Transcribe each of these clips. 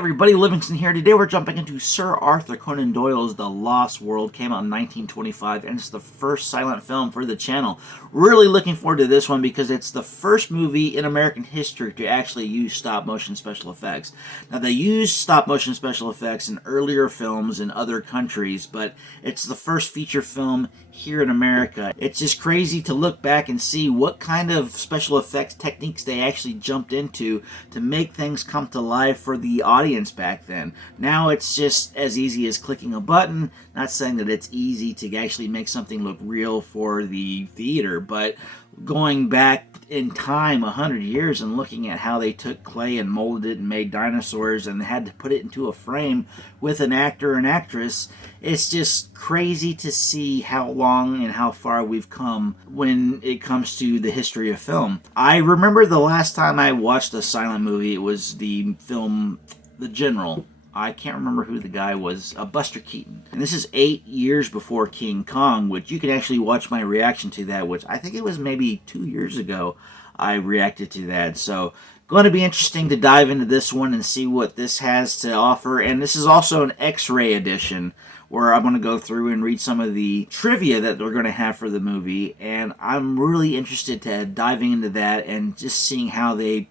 everybody, Livingston here. Today we're jumping into Sir Arthur Conan Doyle's The Lost World. Came out in 1925 and it's the first silent film for the channel. Really looking forward to this one because it's the first movie in American history to actually use stop motion special effects. Now they used stop motion special effects in earlier films in other countries, but it's the first feature film here in America. It's just crazy to look back and see what kind of special effects techniques they actually jumped into to make things come to life for the audience back then. Now it's just as easy as clicking a button. Not saying that it's easy to actually make something look real for the theater, but going back in time 100 years and looking at how they took clay and molded it and made dinosaurs and had to put it into a frame with an actor and actress, it's just crazy to see how long and how far we've come when it comes to the history of film. I remember the last time I watched a silent movie, it was the film The General. I can't remember who the guy was, Buster Keaton. And this is 8 years before King Kong, which you can actually watch my reaction to that, which I think it was maybe 2 years ago I reacted to that. So, going to be interesting to dive into this one and see what this has to offer. And this is also an X-ray edition, where I'm going to go through and read some of the trivia that we're going to have for the movie. And I'm really interested to diving into that and just seeing how they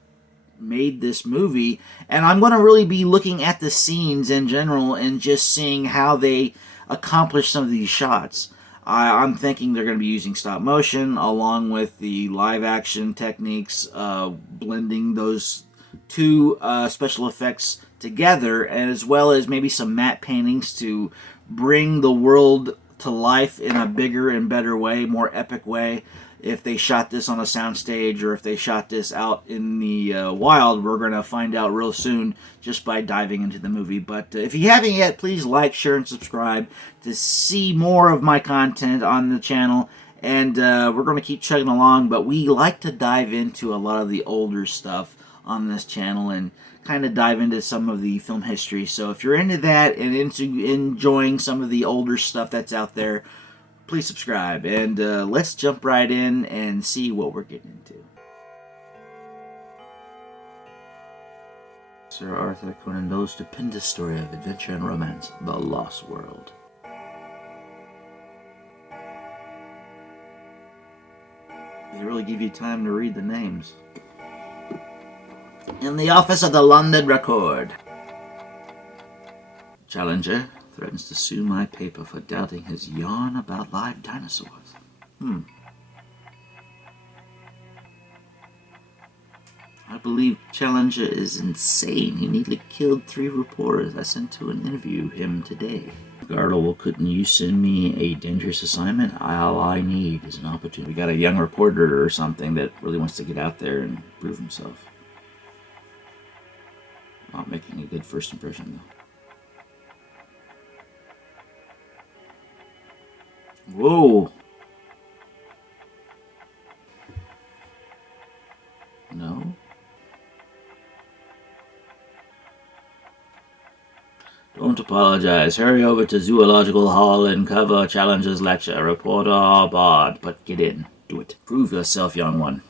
made this movie, and I'm going to really be looking at the scenes in general and just seeing how they accomplish some of these shots. I'm thinking they're going to be using stop motion along with the live action techniques, blending those two special effects together, as well as maybe some matte paintings to bring the world to life in a bigger and better way, more epic way. If they shot this on a soundstage or if they shot this out in the wild, we're going to find out real soon just by diving into the movie. But if you haven't yet, please like, share, and subscribe to see more of my content on the channel. And we're going to keep chugging along, but we like to dive into a lot of the older stuff on this channel and kind of dive into some of the film history. So if you're into that and into enjoying some of the older stuff that's out there, please subscribe, and let's jump right in and see what we're getting into. Sir Arthur Conan Doyle's stupendous story of adventure and romance, The Lost World. They really give you time to read the names. In the office of the London Record. Challenger threatens to sue my paper for doubting his yarn about live dinosaurs. I believe Challenger is insane. He nearly killed 3 reporters I sent to interview him today. Garlo, couldn't you send me a dangerous assignment? All I need is an opportunity. We got a young reporter or something that really wants to get out there and prove himself. Not making a good first impression, though. Whoa! No? Don't apologize. Hurry over to Zoological Hall and cover Challenger's lecture. Reporter barred, but get in. Do it. Prove yourself, young one.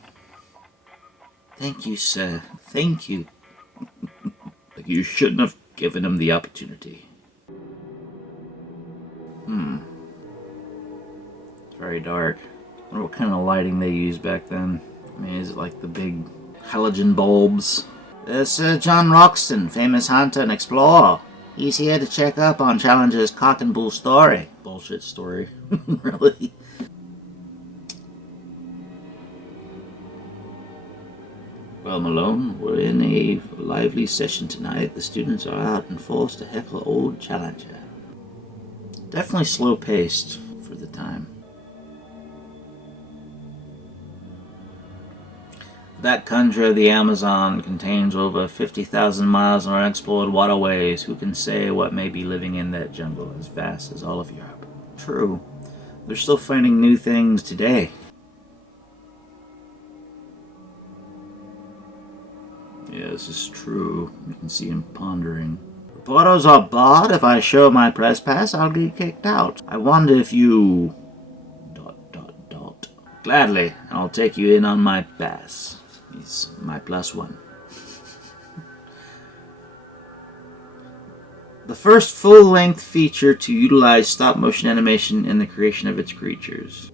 Thank you, sir. Thank you. You shouldn't have given him the opportunity. Very dark. I wonder what kind of lighting they used back then. I mean, is it like the big halogen bulbs? Sir John Roxton, famous hunter and explorer. He's here to check up on Challenger's cock and bull story. Bullshit story. Really? Well, Malone, we're in a lively session tonight. The students are out and forced to heckle old Challenger. Definitely slow-paced for the time. That country of the Amazon contains over 50,000 miles of unexplored waterways. Who can say what may be living in that jungle as vast as all of Europe? True. They're still finding new things today. Yeah, this is true. You can see him pondering. Reporters are barred. If I show my press pass, I'll get kicked out. I wonder if you... ... Gladly, I'll take you in on my pass. He's my +1. The first full-length feature to utilize stop-motion animation in the creation of its creatures.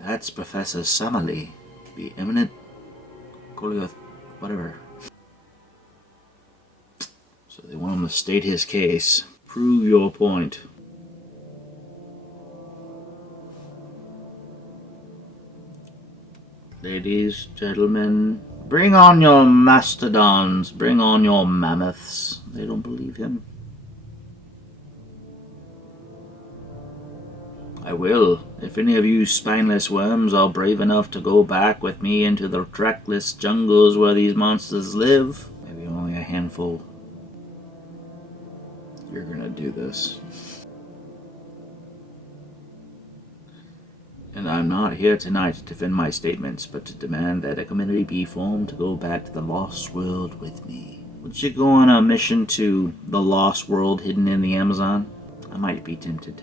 That's Professor Summerlee, the eminent whatever. So they want him to state his case. Prove your point. Ladies, gentlemen, bring on your mastodons, bring on your mammoths. They don't believe him. I will. If any of you spineless worms are brave enough to go back with me into the trackless jungles where these monsters live, maybe only a handful, you're gonna do this. And I'm not here tonight to defend my statements, but to demand that a committee be formed to go back to the Lost World with me. Would you go on a mission to the Lost World hidden in the Amazon? I might be tempted.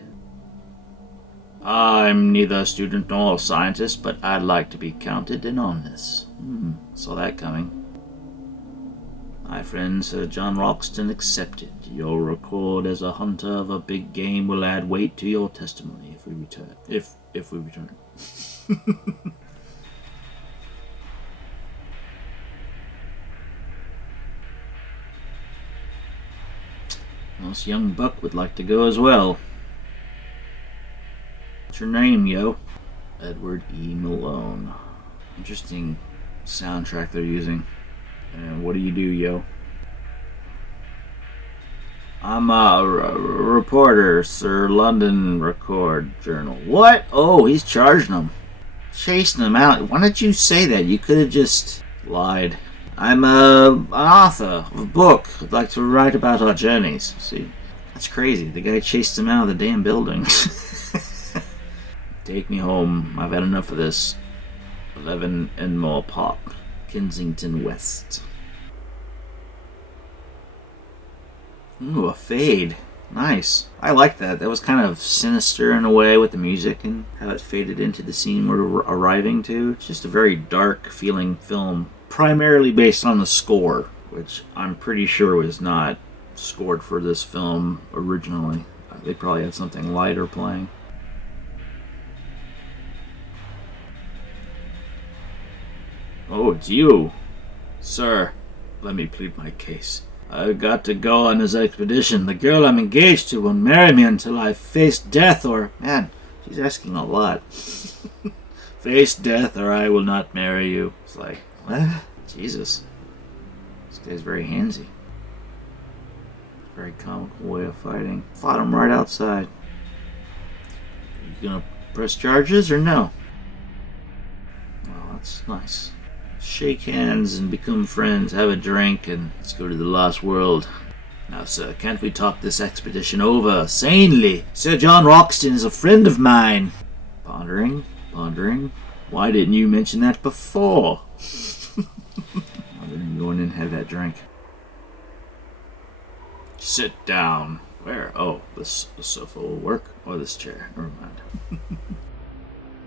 I'm neither a student nor a scientist, but I'd like to be counted in on this. Saw that coming. My friend Sir John Roxton accepted. Your record as a hunter of a big game will add weight to your testimony if we return. If we return. This young buck would like to go as well. What's your name, yo? Edward E. Malone. Interesting soundtrack they're using. And what do you do, yo? I'm a reporter, Sir London Record Journal. What? Oh, he's charging them. Chasing them out. Why didn't you say that? You could have just lied. I'm an author of a book. I'd like to write about our journeys. See, that's crazy. The guy chased him out of the damn building. Take me home. I've had enough of this. 11 Enmore Park, Kensington West. Ooh, a fade. Nice. I like that. That was kind of sinister in a way with the music and how it faded into the scene we're arriving to. It's just a very dark feeling film, primarily based on the score, which I'm pretty sure was not scored for this film originally. They probably had something lighter playing. Oh, it's you. Sir, let me plead my case. I've got to go on this expedition. The girl I'm engaged to won't marry me until I face death or... Man, she's asking a lot. Face death or I will not marry you. It's like, what? Jesus. This guy's very handsy. Very comical way of fighting. Fought him right outside. You gonna press charges or no? Well, that's nice. Shake hands and become friends, have a drink, and let's go to the Lost World. Now, sir, can't we talk this expedition over sanely? Sir John Roxton is a friend of mine. Pondering. Why didn't you mention that before? Well, then go in and have that drink. Sit down. Where? Oh, this sofa will work. Or this chair. Never mind.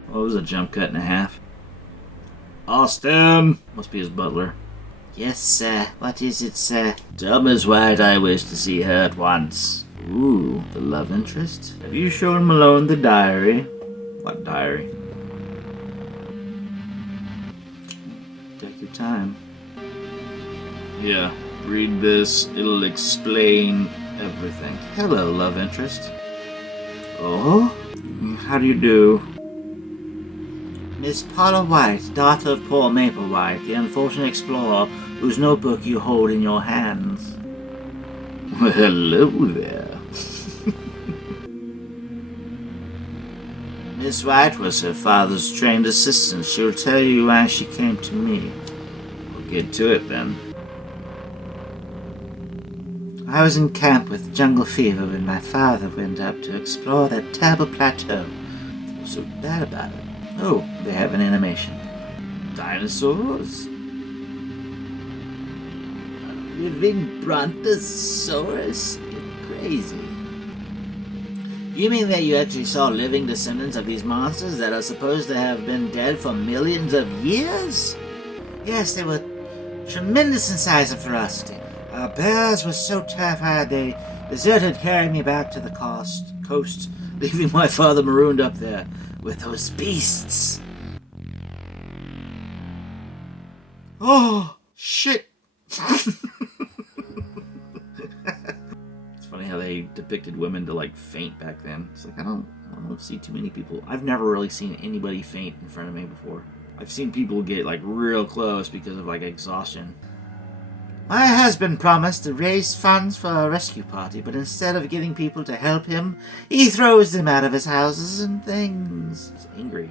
Well, it was a jump cut and a half. Austin! Must be his butler. Yes, sir. What is it, sir? Tell Miss White I wish to see her at once. Ooh, the love interest? Have you shown Malone the diary? What diary? Take your time. Yeah, read this. It'll explain everything. Hello, love interest. Oh? How do you do? Miss Paula White, daughter of Paul Maple White, the unfortunate explorer whose notebook you hold in your hands. Well, hello there. Miss White was her father's trained assistant. She'll tell you why she came to me. We'll get to it then. I was in camp with jungle fever when my father went up to explore that terrible plateau. What's so bad about it? Oh, they have an animation. Dinosaurs? A living brontosaurus? You're crazy. You mean that you actually saw living descendants of these monsters that are supposed to have been dead for millions of years? Yes, they were tremendous in size and ferocity. Our bears were so terrified they deserted carrying me back to the coast, leaving my father marooned up there with those beasts. Oh, shit. It's funny how they depicted women to, like, faint back then. It's like, I don't see too many people. I've never really seen anybody faint in front of me before. I've seen people get, like, real close because of, like, exhaustion. My husband promised to raise funds for a rescue party, but instead of getting people to help him, he throws them out of his houses and things. He's angry.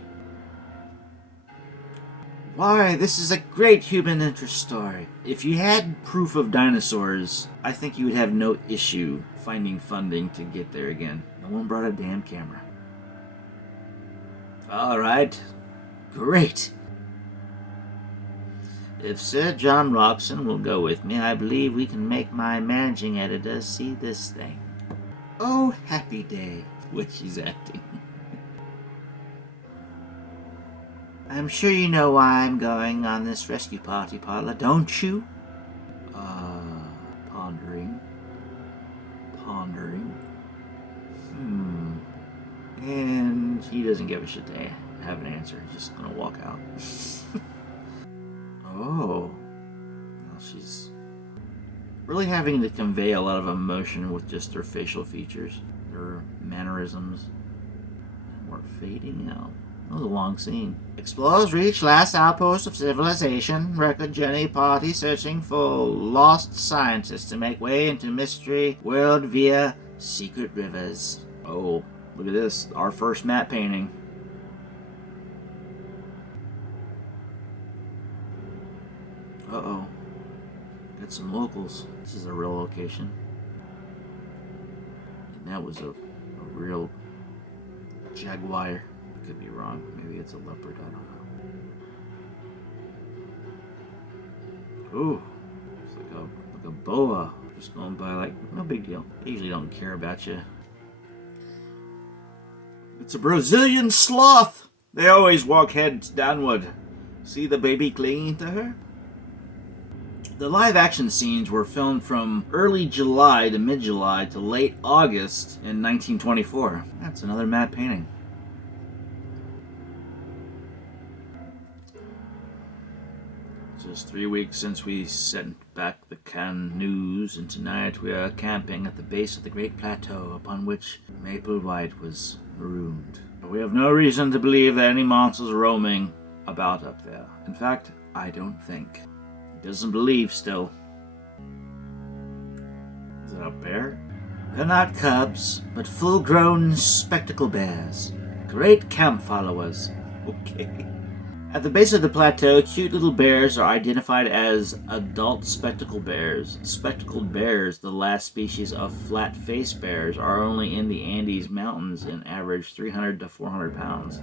Why, this is a great human interest story. If you had proof of dinosaurs, I think you would have no issue finding funding to get there again. No one brought a damn camera. Alright. Great. If Sir John Robson will go with me, I believe we can make my managing editor see this thing. Oh, happy day. Which she's acting. I'm sure you know why I'm going on this rescue party, Paula, don't you? Pondering. And he doesn't give a shit to have an answer. He's just gonna walk out. Oh. Well, she's really having to convey a lot of emotion with just her facial features, her mannerisms. And we're fading out. That was a long scene. Explorers reach last outpost of civilization. Record journey party searching for lost scientists to make way into mystery world via secret rivers. Oh, look at this. Our first matte painting. Uh-oh. Got some locals. This is a real location. And that was a real jaguar. Could be wrong. Maybe it's a leopard. I don't know. Ooh. It's like a boa. Just going by, like, no big deal. They usually don't care about you. It's a Brazilian sloth. They always walk heads downward. See the baby clinging to her? The live action scenes were filmed from early July to mid-July to late August in 1924. That's another matte painting. Just 3 weeks since we sent back the canoes, and tonight we are camping at the base of the Great Plateau upon which Maple White was marooned. We have no reason to believe that any monsters are roaming about up there. In fact, I don't think. He doesn't believe still. Is it a bear? They're not cubs, but full-grown spectacle bears. Great camp followers. Okay. At the base of the plateau, cute little bears are identified as adult spectacled bears. Spectacled bears, the last species of flat-faced bears, are only in the Andes Mountains and average 300 to 400 pounds.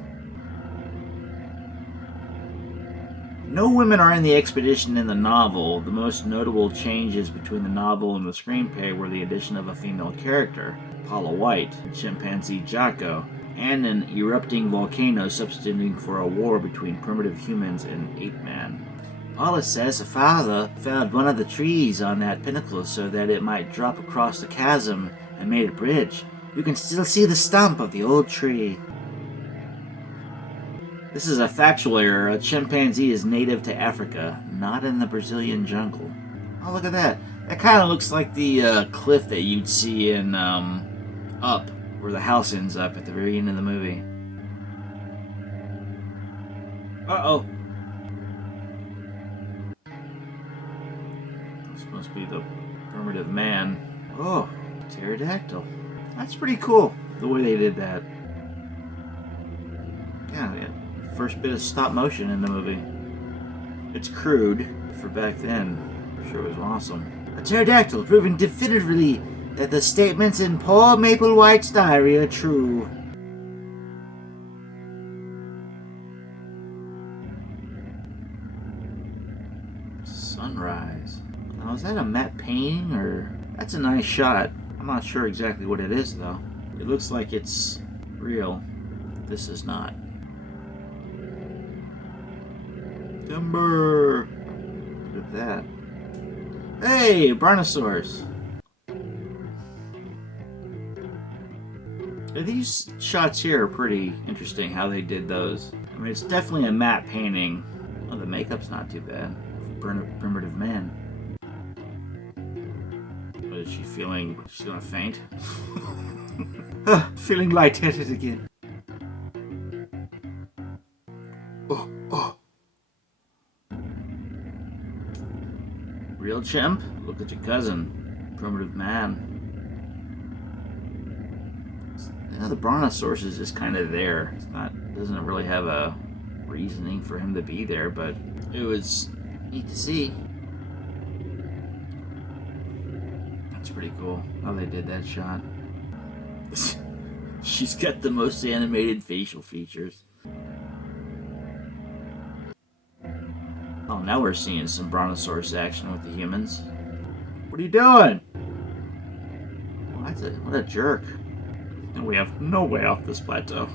No women are in the expedition in the novel. The most notable changes between the novel and the screenplay were the addition of a female character, Paula White, and chimpanzee Jocko, and an erupting volcano substituting for a war between primitive humans and ape-man. Paula says her father felled one of the trees on that pinnacle so that it might drop across the chasm and made a bridge. You can still see the stump of the old tree. This is a factual error. A chimpanzee is native to Africa, not in the Brazilian jungle. Oh, look at that. That kind of looks like the cliff that you'd see in Up, where the house ends up at the very end of the movie. Uh-oh. This must be the primitive man. Oh, pterodactyl. That's pretty cool, the way they did that. Yeah, first bit of stop motion in the movie. It's crude for back then. I'm sure it was awesome. A pterodactyl, proving definitively that the statements in Paul Maple White's diary are true. Sunrise. Now, is that a matte painting, or... That's a nice shot. I'm not sure exactly what it is, though. It looks like it's real. This is not. Timber! Look at that. Hey, Brontosaurus. These shots here are pretty interesting, how they did those. I mean, it's definitely a matte painting. Oh, the makeup's not too bad. Primitive man. What is she feeling? She's gonna faint? Feeling lightheaded again. Oh. Real chimp? Look at your cousin. Primitive man. Yeah, the Brontosaurus is just kind of there. It's not, doesn't really have a reasoning for him to be there, but it was neat to see. That's pretty cool how they did that shot. She's got the most animated facial features. Oh, now we're seeing some Brontosaurus action with the humans. What are you doing? What a jerk. And we have no way off this plateau.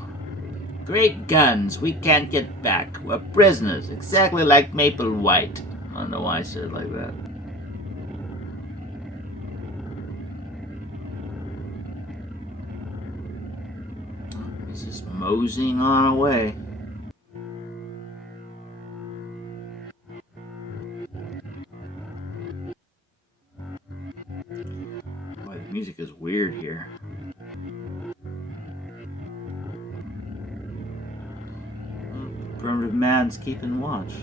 Great guns, we can't get back. We're prisoners, exactly like Maple White. I don't know why I said it like that. He's just moseying on away. Boy, the music is weird here. Primitive man's keeping watch.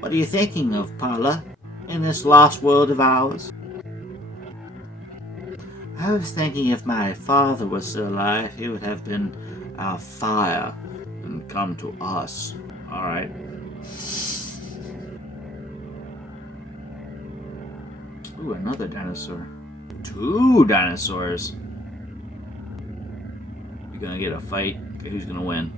What are you thinking of, Paula, in this lost world of ours? I was thinking if my father was still alive, he would have been our fire and come to us. Alright. Ooh, another dinosaur. 2 dinosaurs. You're gonna get a fight. Okay, who's gonna win?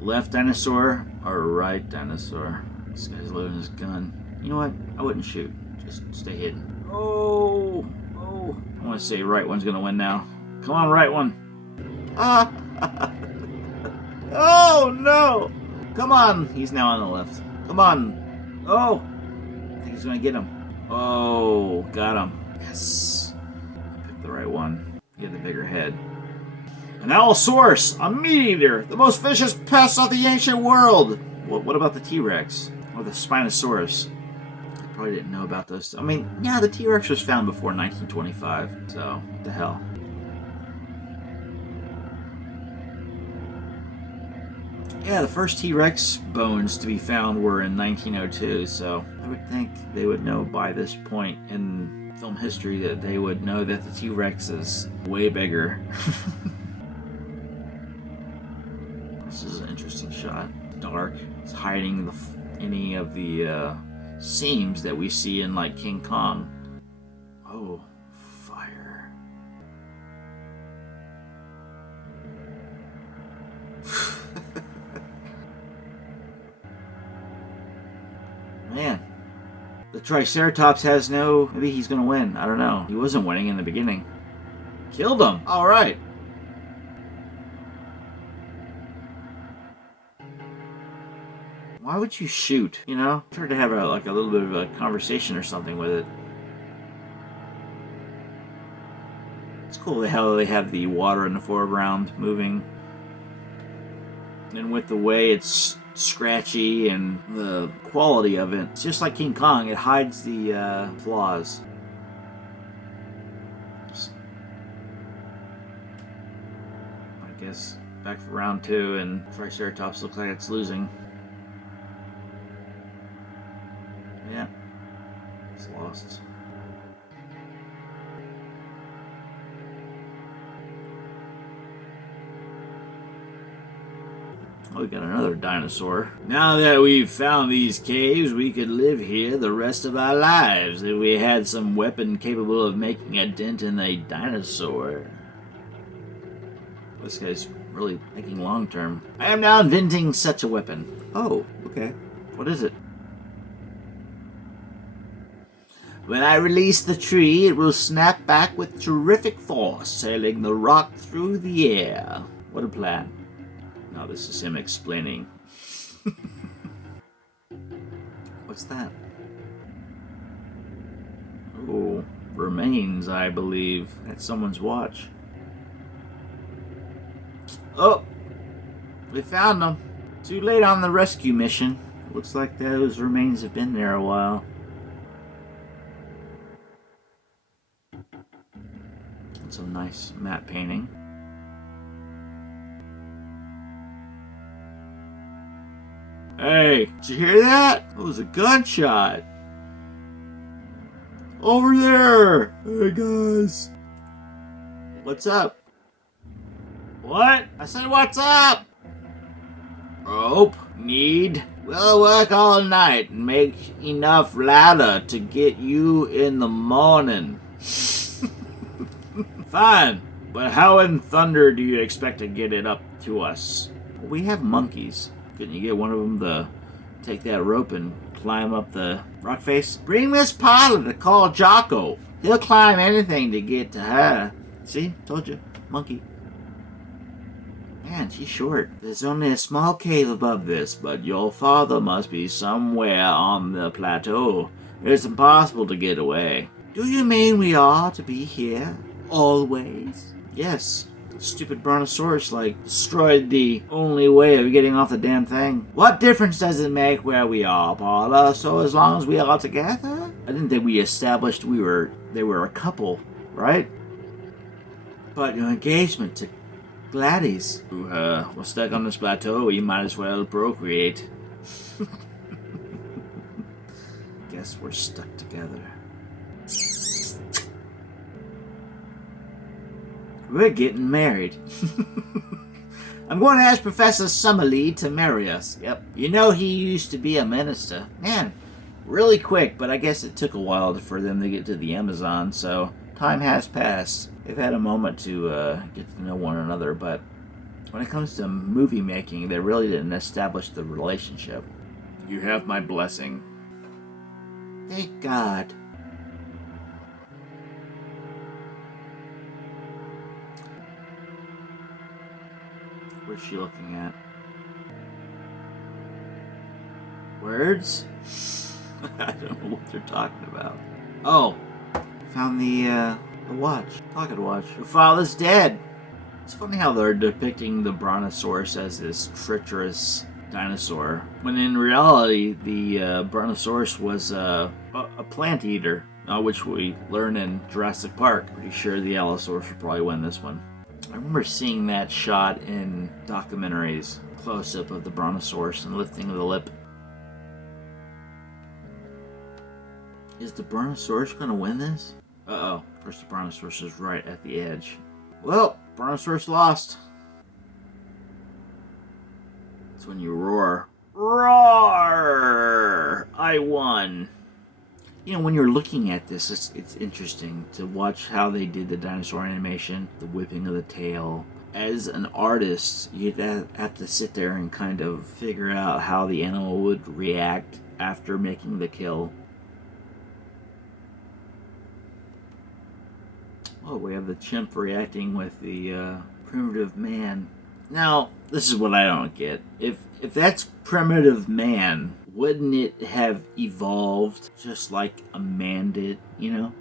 Left dinosaur or right dinosaur? This guy's loading his gun. You know what? I wouldn't shoot. Just stay hidden. Oh! I want to say right one's gonna win now. Come on, right one. Ah! Oh no! Come on! He's now on the left. Come on! Oh! I think he's gonna get him. Oh, got him. Yes. I picked the right one. He had the bigger head. An Allosaurus, a meat eater, the most vicious pest of the ancient world. What about the T-Rex or the Spinosaurus? I probably didn't know about those. I mean, yeah, the T-Rex was found before 1925, so what the hell? Yeah, the first T-Rex bones to be found were in 1902, so I would think they would know by this point in film history that they would know that the T-Rex is way bigger. This is an interesting shot. Dark. It's hiding any of the seams that we see in like King Kong. Oh, fire. Man. The Triceratops has no... Maybe he's gonna win. I don't know. He wasn't winning in the beginning. Killed him. Alright. Why would you shoot, you know? Try to have a little bit of a conversation or something with it. It's cool how they have the water in the foreground moving. And with the way it's scratchy and the quality of it, it's just like King Kong, it hides the flaws. I guess back for round 2 and Triceratops looks like it's losing. Yeah, it's lost. Oh, we got another dinosaur. Now that we've found these caves, we could live here the rest of our lives if we had some weapon capable of making a dent in a dinosaur. This guy's really thinking long term. I am now inventing such a weapon. Oh, okay. What is it? When I release the tree, it will snap back with terrific force, sailing the rock through the air. What a plan. Now this is him explaining. What's that? Oh, remains, I believe. That's someone's watch. Oh, we found them. Too late on the rescue mission. Looks like those remains have been there a while. That's a nice matte painting. Hey, did you hear that? It was a gunshot. Over there. Hey, guys. What's up? What? I said, what's up? Rope. Need. We'll work all night and make enough ladder to get you in the morning. Fine. But how in thunder do you expect to get it up to us? We have monkeys. Couldn't you get one of them to take that rope and climb up the rock face? Bring Miss Potter to call Jocko. He'll climb anything to get to her. See? Told you. Monkey. Man, she's short. There's only a small cave above this, but your father must be somewhere on the plateau. It's impossible to get away. Do you mean we are to be here? Always? Yes. Stupid brontosaurus, destroyed the only way of getting off the damn thing. What difference does it make where we are, Paula? So as long as we are together? I didn't think we established they were a couple, right? But your engagement to Gladys. We're stuck on this plateau, you might as well procreate. Guess we're stuck together. We're getting married. I'm going to ask Professor Summerlee to marry us. Yep. You know he used to be a minister. Man, really quick, but I guess it took a while for them to get to the Amazon, so time has passed. They've had a moment to get to know one another, but when it comes to movie making, they really didn't establish the relationship. You have my blessing. Thank God. What's she looking at? Words? I don't know what they're talking about. Oh, found the watch. Pocket watch. Your father's dead. It's funny how they're depicting the brontosaurus as this treacherous dinosaur, when in reality the brontosaurus was a plant eater, which we learn in Jurassic Park. Pretty sure the Allosaurus will probably win this one. I remember seeing that shot in documentaries, close-up of the brontosaurus and lifting of the lip. Is the brontosaurus going to win this? Uh-oh. Of course, the brontosaurus is right at the edge. Well, brontosaurus lost. That's when you roar. Roar! I won. You know, when you're looking at this, it's interesting to watch how they did the dinosaur animation, the whipping of the tail. As an artist, you'd have to sit there and kind of figure out how the animal would react after making the kill. Oh, we have the chimp reacting with the primitive man. Now, this is what I don't get. If that's primitive man, wouldn't it have evolved just like a man did, you know?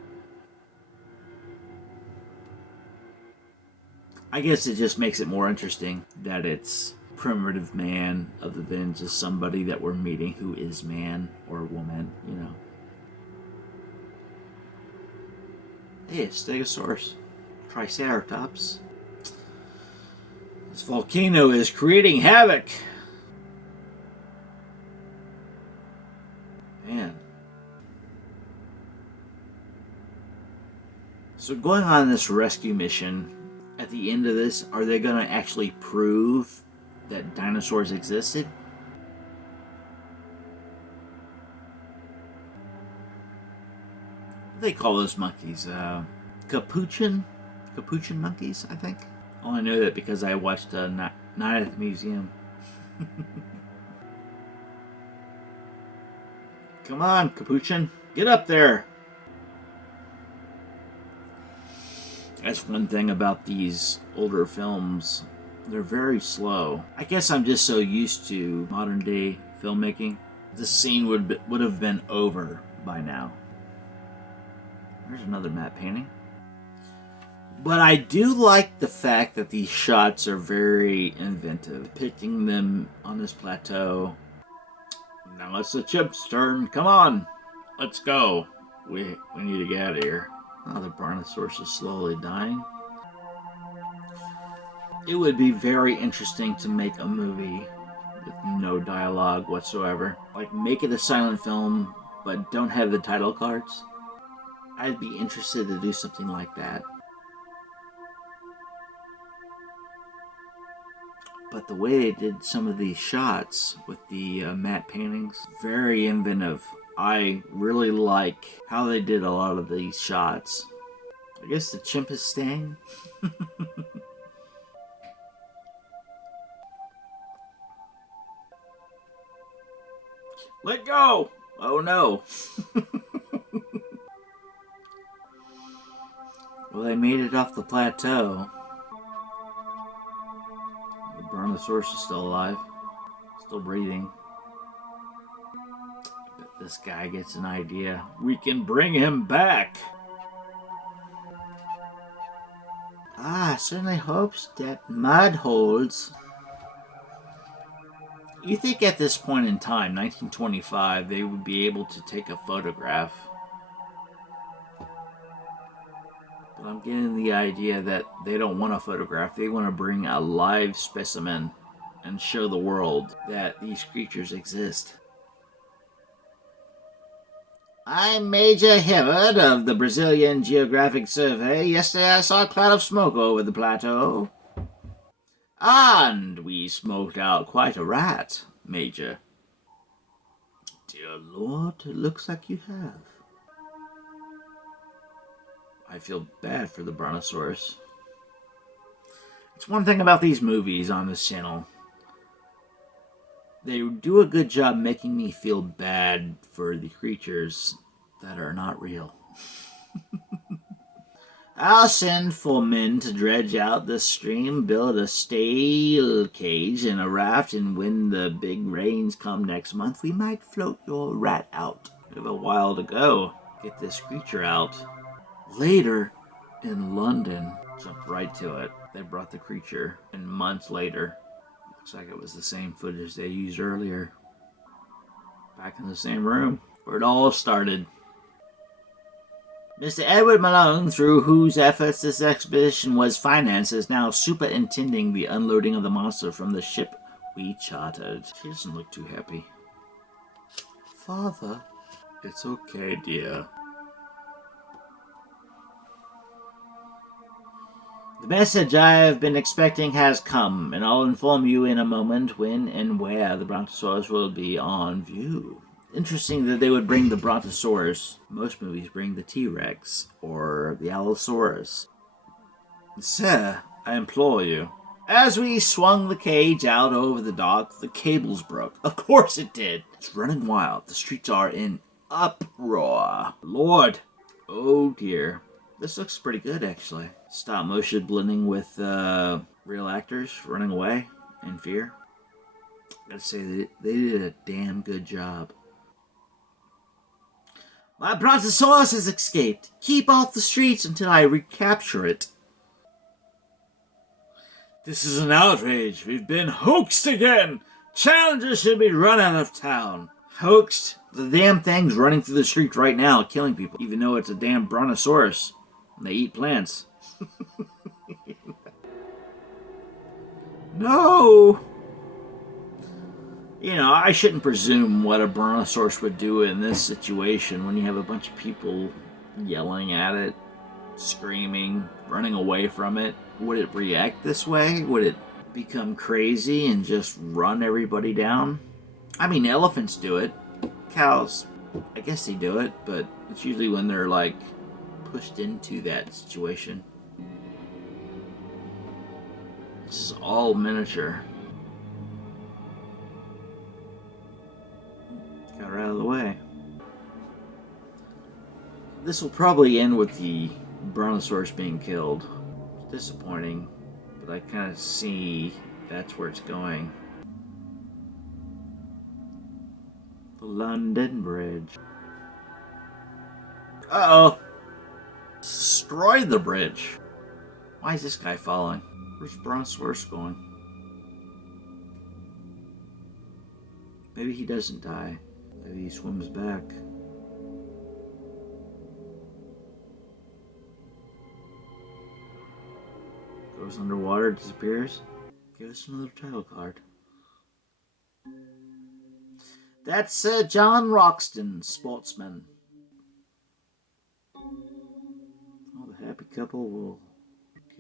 I guess it just makes it more interesting that it's primitive man other than just somebody that we're meeting who is man or woman, you know? Hey, a Stegosaurus. Triceratops. This volcano is creating havoc. Man. So going on this rescue mission, at the end of this, are they going to actually prove that dinosaurs existed? What do they call those monkeys? Capuchin monkeys, I think. Oh, I know that because I watched Night at the Museum. Come on, Capuchin. Get up there. That's one thing about these older films. They're very slow. I guess I'm just so used to modern day filmmaking the scene would have been over by now. There's another matte painting. But I do like the fact that these shots are very inventive, depicting them on this plateau. Now it's the chip's turn. Come on, let's go. We need to get out of here. Oh, the Brontosaurus is slowly dying. It would be very interesting to make a movie with no dialogue whatsoever. Like, make it a silent film, but don't have the title cards. I'd be interested to do something like that. But the way they did some of these shots with the matte paintings, very inventive. I really like how they did a lot of these shots. I guess the chimp is staying. Let go! Oh no. Well, they made it off the plateau. The Brontosaurus is still alive. Still breathing. I bet this guy gets an idea. We can bring him back! I certainly hopes that mud holds. You think at this point in time, 1925, they would be able to take a photograph. But I'm getting the idea that they don't want a photograph. They want to bring a live specimen and show the world that these creatures exist. I'm Major Hibbard of the Brazilian Geographic Survey. Yesterday I saw a cloud of smoke over the plateau. And we smoked out quite a rat, Major. Dear Lord, it looks like you have. I feel bad for the Brontosaurus. It's one thing about these movies on this channel. They do a good job making me feel bad for the creatures that are not real. I'll send for men to dredge out the stream, build a steel cage and a raft, and when the big rains come next month, we might float your rat out. We have a while to go. Get this creature out. Later, in London, jump right to it. They brought the creature, and months later, looks like it was the same footage they used earlier. Back in the same room, where it all started. Mr. Edward Malone, through whose efforts this expedition was financed, is now superintending the unloading of the monster from the ship we chartered. She doesn't look too happy. Father? It's okay, dear. The message I have been expecting has come, and I'll inform you in a moment when and where the Brontosaurus will be on view. Interesting that they would bring the Brontosaurus. Most movies bring the T-Rex or the Allosaurus. Sir, I implore you. As we swung the cage out over the dock, the cables broke. Of course it did. It's running wild. The streets are in uproar. Lord. Oh dear. This looks pretty good, actually. Stop motion blending with real actors running away in fear. I gotta say, they did a damn good job. My Brontosaurus has escaped. Keep off the streets until I recapture it. This is an outrage. We've been hoaxed again. Challengers should be run out of town. Hoaxed? The damn thing's running through the streets right now, killing people, even though it's a damn Brontosaurus. They eat plants. No! You know, I shouldn't presume what a Brontosaurus would do in this situation when you have a bunch of people yelling at it, screaming, running away from it. Would it react this way? Would it become crazy and just run everybody down? I mean, elephants do it. Cows, I guess they do it, but it's usually when they're, like, pushed into that situation. This is all miniature. Got her out of the way. This will probably end with the Brontosaurus being killed. It's disappointing, but I kind of see that's where it's going. The London Bridge. Uh-oh. Destroy the bridge. Why is this guy following? Where's Brontosaurus going? Maybe he doesn't die. Maybe he swims back. Goes underwater, disappears. Give us another title card. That's John Roxton, sportsman. Well, the happy couple will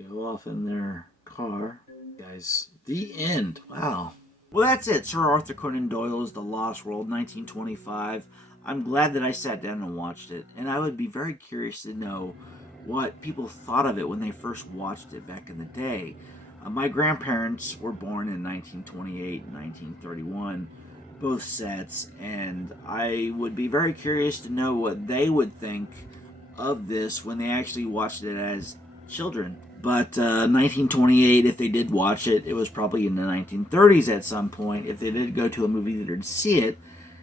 go off in their car. Guys, the end. Wow. Well, that's it. Sir Arthur Conan Doyle's The Lost World, 1925. I'm glad that I sat down and watched it, and I would be very curious to know what people thought of it when they first watched it back in the day. My grandparents were born in 1928 and 1931, both sets, and I would be very curious to know what they would think of this when they actually watched it as children. But 1928, if they did watch it, it was probably in the 1930s at some point. If they did go to a movie theater to see it,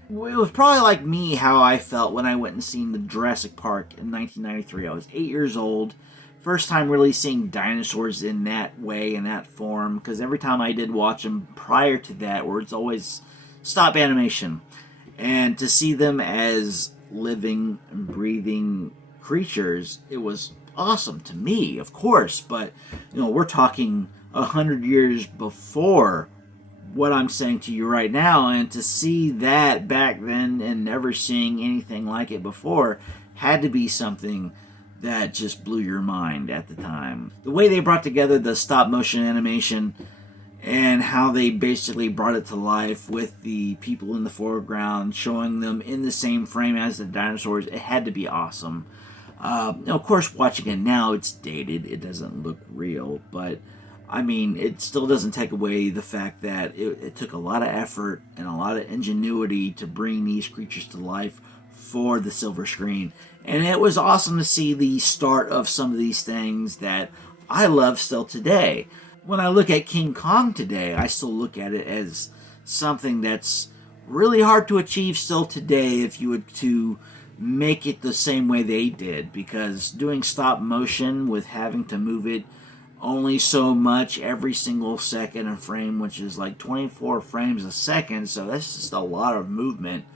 it was probably like me, how I felt when I went and seen the Jurassic Park in 1993. I was 8 years old. First time really seeing dinosaurs in that way, in that form, because every time I did watch them prior to that, where it's always stop animation. And to see them as living and breathing creatures, it was awesome to me, of course, but we're talking 100 years before what I'm saying to you right now, and to see that back then and never seeing anything like it before had to be something that just blew your mind at the time. The way they brought together the stop motion animation and how they basically brought it to life with the people in the foreground, showing them in the same frame as the dinosaurs, it had to be awesome. Of course, watching it now, it's dated. It doesn't look real, but I mean, it still doesn't take away the fact that it took a lot of effort and a lot of ingenuity to bring these creatures to life for the silver screen. And it was awesome to see the start of some of these things that I love still today. When I look at King Kong today, I still look at it as something that's really hard to achieve still today if you were to make it the same way they did, because doing stop motion with having to move it only so much every single second and frame, which is like 24 frames a second, so that's just a lot of movement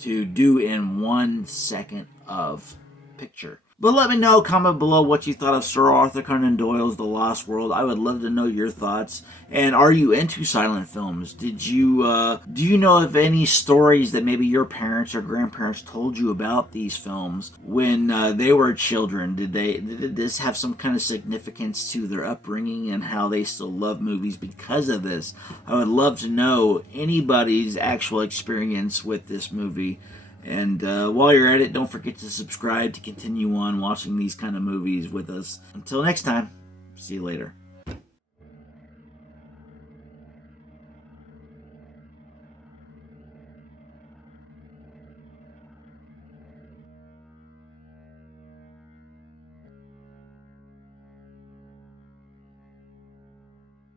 to do in 1 second of picture. But let me know, comment below what you thought of Sir Arthur Conan Doyle's The Lost World. I would love to know your thoughts. And are you into silent films? Do you know of any stories that maybe your parents or grandparents told you about these films when they were children? Did this have some kind of significance to their upbringing and how they still love movies because of this? I would love to know anybody's actual experience with this movie. And while you're at it, don't forget to subscribe to continue on watching these kind of movies with us. Until next time, see you later.